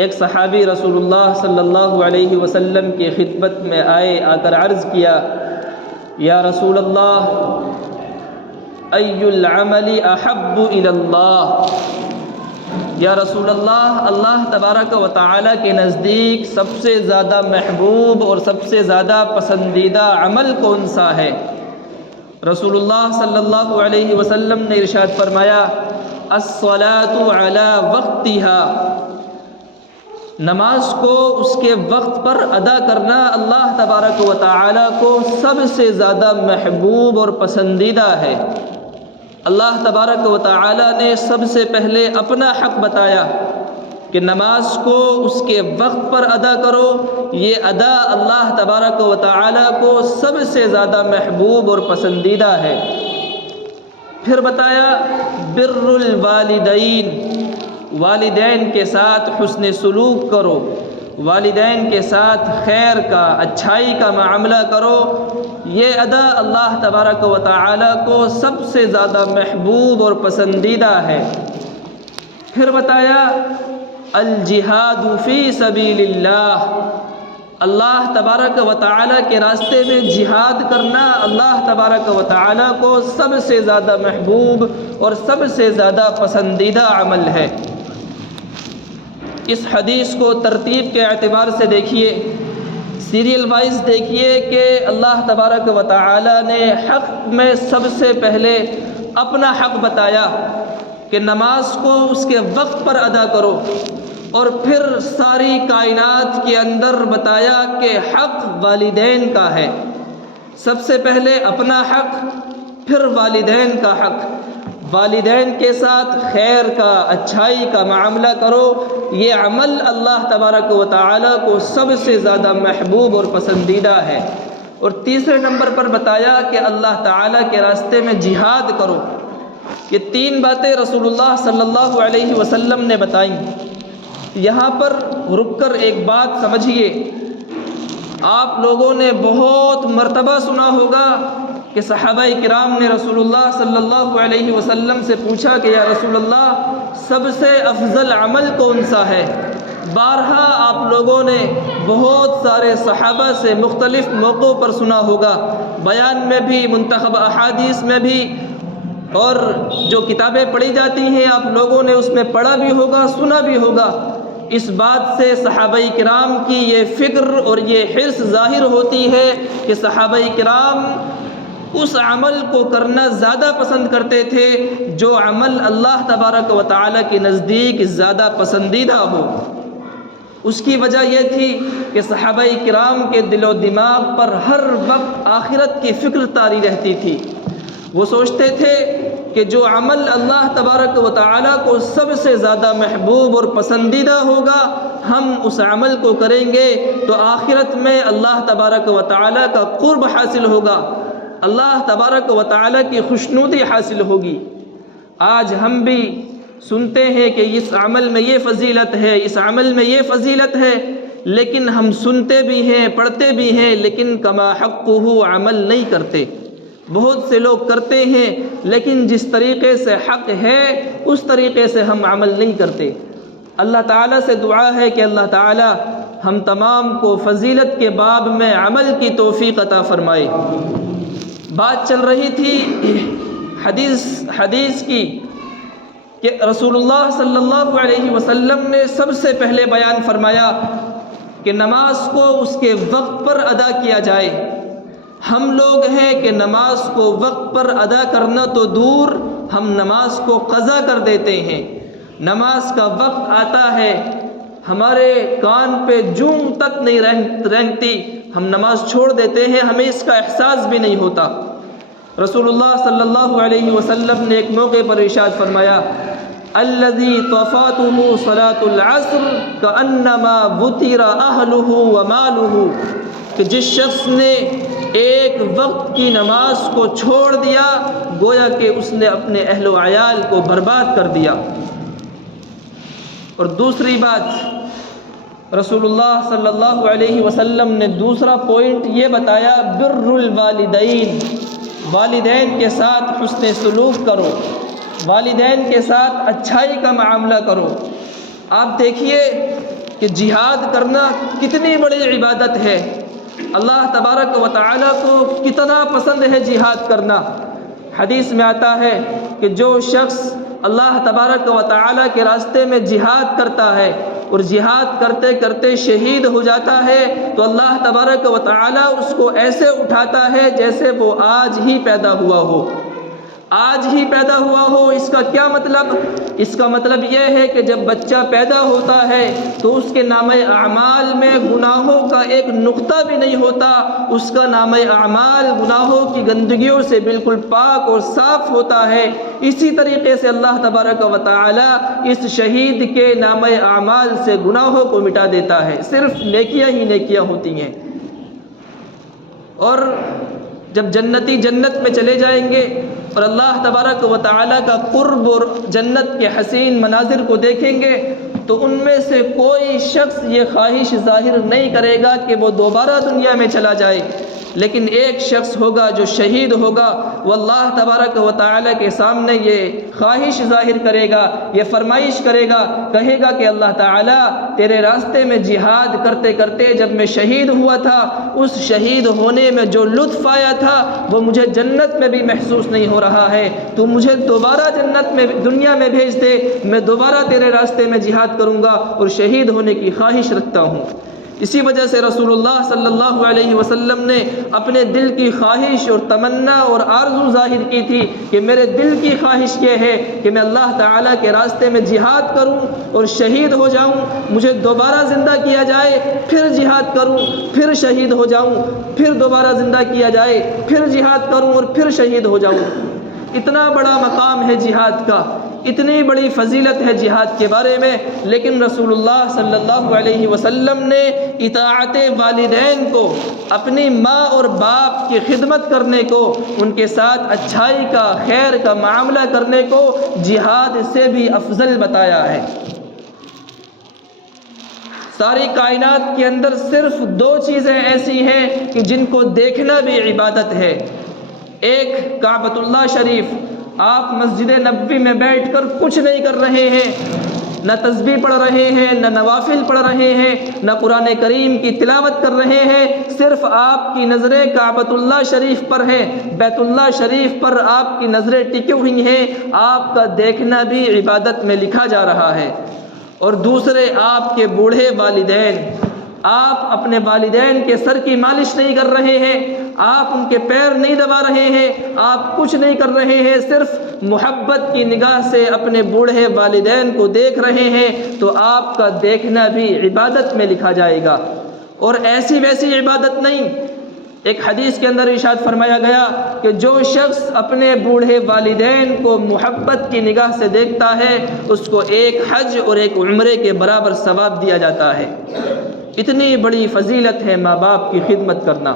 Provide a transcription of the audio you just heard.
ایک صحابی رسول اللہ صلی اللہ علیہ وسلم کی خدمت میں آ کر عرض کیا، یا رسول اللہ، ای العمل احب الی اللہ، یا رسول اللہ، اللہ تبارک و تعالی کے نزدیک سب سے زیادہ محبوب اور سب سے زیادہ پسندیدہ عمل کون سا ہے؟ رسول اللہ صلی اللہ علیہ وسلم نے ارشاد فرمایا، الصلاۃ علی وقتها، نماز کو اس کے وقت پر ادا کرنا اللہ تبارک و تعالی کو سب سے زیادہ محبوب اور پسندیدہ ہے۔ اللہ تبارک و تعالی نے سب سے پہلے اپنا حق بتایا کہ نماز کو اس کے وقت پر ادا کرو، یہ ادا اللہ تبارک و تعالی کو سب سے زیادہ محبوب اور پسندیدہ ہے۔ پھر بتایا بر الوالدین، والدین کے ساتھ حسن سلوک کرو، والدین کے ساتھ خیر کا، اچھائی کا معاملہ کرو، یہ ادا اللہ تبارک و تعالی کو سب سے زیادہ محبوب اور پسندیدہ ہے۔ پھر بتایا الجہاد فی سبیل اللہ، اللہ تبارک و تعالی کے راستے میں جہاد کرنا اللہ تبارک و تعالی کو سب سے زیادہ محبوب اور سب سے زیادہ پسندیدہ عمل ہے۔ اس حدیث کو ترتیب کے اعتبار سے دیکھیے، سیریل وائز دیکھیے کہ اللہ تبارک و تعالی نے حق میں سب سے پہلے اپنا حق بتایا کہ نماز کو اس کے وقت پر ادا کرو، اور پھر ساری کائنات کے اندر بتایا کہ حق والدین کا ہے۔ سب سے پہلے اپنا حق، پھر والدین کا حق، والدین کے ساتھ خیر کا، اچھائی کا معاملہ کرو، یہ عمل اللہ تبارک و تعالی کو سب سے زیادہ محبوب اور پسندیدہ ہے۔ اور تیسرے نمبر پر بتایا کہ اللہ تعالی کے راستے میں جہاد کرو۔ یہ تین باتیں رسول اللہ صلی اللہ علیہ وسلم نے بتائیں۔ یہاں پر رک کر ایک بات سمجھیے، آپ لوگوں نے بہت مرتبہ سنا ہوگا کہ صحابہ کرام نے رسول اللہ صلی اللہ علیہ وسلم سے پوچھا کہ یا رسول اللہ، سب سے افضل عمل کون سا ہے؟ بارہا آپ لوگوں نے بہت سارے صحابہ سے مختلف موقعوں پر سنا ہوگا، بیان میں بھی، منتخب احادیث میں بھی، اور جو کتابیں پڑھی جاتی ہیں آپ لوگوں نے اس میں پڑھا بھی ہوگا، سنا بھی ہوگا۔ اس بات سے صحابہ کرام کی یہ فکر اور یہ حرص ظاہر ہوتی ہے کہ صحابہ کرام اس عمل کو کرنا زیادہ پسند کرتے تھے جو عمل اللہ تبارک و تعالی کے نزدیک زیادہ پسندیدہ ہو۔ اس کی وجہ یہ تھی کہ صحابہ کرام کے دل و دماغ پر ہر وقت آخرت کی فکر طاری رہتی تھی۔ وہ سوچتے تھے کہ جو عمل اللہ تبارک و تعالی کو سب سے زیادہ محبوب اور پسندیدہ ہوگا، ہم اس عمل کو کریں گے تو آخرت میں اللہ تبارک و تعالی کا قرب حاصل ہوگا، اللہ تبارک و تعالی کی خوشنودی حاصل ہوگی۔ آج ہم بھی سنتے ہیں کہ اس عمل میں یہ فضیلت ہے، اس عمل میں یہ فضیلت ہے، لیکن ہم سنتے بھی ہیں، پڑھتے بھی ہیں، لیکن کما حقہ عمل نہیں کرتے۔ بہت سے لوگ کرتے ہیں لیکن جس طریقے سے حق ہے اس طریقے سے ہم عمل نہیں کرتے۔ اللہ تعالیٰ سے دعا ہے کہ اللہ تعالیٰ ہم تمام کو فضیلت کے باب میں عمل کی توفیق عطا فرمائے۔ بات چل رہی تھی حدیث کی کہ رسول اللہ صلی اللہ علیہ وسلم نے سب سے پہلے بیان فرمایا کہ نماز کو اس کے وقت پر ادا کیا جائے۔ ہم لوگ ہیں کہ نماز کو وقت پر ادا کرنا تو دور، ہم نماز کو قضا کر دیتے ہیں۔ نماز کا وقت آتا ہے، ہمارے کان پہ جون تک نہیں رینگتی، ہم نماز چھوڑ دیتے ہیں، ہمیں اس کا احساس بھی نہیں ہوتا۔ رسول اللہ صلی اللہ علیہ وسلم نے ایک موقع پر ارشاد فرمایا، الذی طفاتہ صلاۃ العصر کانما وطر اہلہ ومالہ، کہ جس شخص نے ایک وقت کی نماز کو چھوڑ دیا گویا کہ اس نے اپنے اہل و عیال کو برباد کر دیا۔ اور دوسری بات، رسول اللہ صلی اللہ علیہ وسلم نے دوسرا پوائنٹ یہ بتایا، بر الوالدین، والدین کے ساتھ حسن سلوک کرو، والدین کے ساتھ اچھائی کا معاملہ کرو۔ آپ دیکھیے کہ جہاد کرنا کتنی بڑی عبادت ہے، اللہ تبارک و تعالیٰ کو کتنا پسند ہے جہاد کرنا۔ حدیث میں آتا ہے کہ جو شخص اللہ تبارک و تعالیٰ کے راستے میں جہاد کرتا ہے اور جہاد کرتے کرتے شہید ہو جاتا ہے تو اللہ تبارک و تعالیٰ اس کو ایسے اٹھاتا ہے جیسے وہ آج ہی پیدا ہوا ہو، آج ہی پیدا ہوا ہو۔ اس کا کیا مطلب؟ اس کا مطلب یہ ہے کہ جب بچہ پیدا ہوتا ہے تو اس کے نامہ اعمال میں گناہوں کا ایک نقطہ بھی نہیں ہوتا، اس کا نامہ اعمال گناہوں کی گندگیوں سے بالکل پاک اور صاف ہوتا ہے۔ اسی طریقے سے اللہ تبارک و تعالی اس شہید کے نامہ اعمال سے گناہوں کو مٹا دیتا ہے، صرف نیکیاں ہی نیکیاں ہوتی ہیں۔ اور جب جنتی جنت میں چلے جائیں گے اور اللہ تبارک و تعالیٰ کا قرب اور جنت کے حسین مناظر کو دیکھیں گے تو ان میں سے کوئی شخص یہ خواہش ظاہر نہیں کرے گا کہ وہ دوبارہ دنیا میں چلا جائے، لیکن ایک شخص ہوگا جو شہید ہوگا، وہ اللہ تبارک و تعالیٰ کے سامنے یہ خواہش ظاہر کرے گا، یہ فرمائش کرے گا، کہے گا کہ اللہ تعالیٰ تیرے راستے میں جہاد کرتے کرتے جب میں شہید ہوا تھا، اس شہید ہونے میں جو لطف آیا تھا وہ مجھے جنت میں بھی محسوس نہیں ہو رہا ہے، تو مجھے دوبارہ جنت میں دنیا میں بھیج دے، میں دوبارہ تیرے راستے میں جہاد کروں گا اور شہید ہونے کی خواہش رکھتا ہوں۔ اسی وجہ سے رسول اللہ صلی اللہ علیہ وسلم نے اپنے دل کی خواہش اور تمنا اور آرزو ظاہر کی تھی کہ میرے دل کی خواہش یہ ہے کہ میں اللہ تعالیٰ کے راستے میں جہاد کروں اور شہید ہو جاؤں، مجھے دوبارہ زندہ کیا جائے، پھر جہاد کروں، پھر شہید ہو جاؤں، پھر دوبارہ زندہ کیا جائے، پھر جہاد کروں اور پھر شہید ہو جاؤں۔ اتنا بڑا مقام ہے جہاد کا، اتنی بڑی فضیلت ہے جہاد کے بارے میں، لیکن رسول اللہ صلی اللہ علیہ وسلم نے اطاعت والدین کو، اپنی ماں اور باپ کی خدمت کرنے کو، ان کے ساتھ اچھائی کا، خیر کا معاملہ کرنے کو جہاد سے بھی افضل بتایا ہے۔ ساری کائنات کے اندر صرف دو چیزیں ایسی ہیں کہ جن کو دیکھنا بھی عبادت ہے، ایک کعبۃ اللہ شریف، آپ مسجد نبوی میں بیٹھ کر کچھ نہیں کر رہے ہیں، نہ تسبیح پڑھ رہے ہیں، نہ نوافل پڑھ رہے ہیں، نہ قرآن کریم کی تلاوت کر رہے ہیں، صرف آپ کی نظریں کعبۃ اللہ شریف پر ہیں، بیت اللہ شریف پر آپ کی نظریں ٹکی ہوئی ہیں، آپ کا دیکھنا بھی عبادت میں لکھا جا رہا ہے۔ اور دوسرے آپ کے بوڑھے والدین، آپ اپنے والدین کے سر کی مالش نہیں کر رہے ہیں، آپ ان کے پیر نہیں دبا رہے ہیں، آپ کچھ نہیں کر رہے ہیں، صرف محبت کی نگاہ سے اپنے بوڑھے والدین کو دیکھ رہے ہیں، تو آپ کا دیکھنا بھی عبادت میں لکھا جائے گا۔ اور ایسی ویسی عبادت نہیں، ایک حدیث کے اندر ارشاد فرمایا گیا کہ جو شخص اپنے بوڑھے والدین کو محبت کی نگاہ سے دیکھتا ہے اس کو ایک حج اور ایک عمرے کے برابر ثواب دیا جاتا ہے۔ اتنی بڑی فضیلت ہے ماں باپ کی خدمت کرنا۔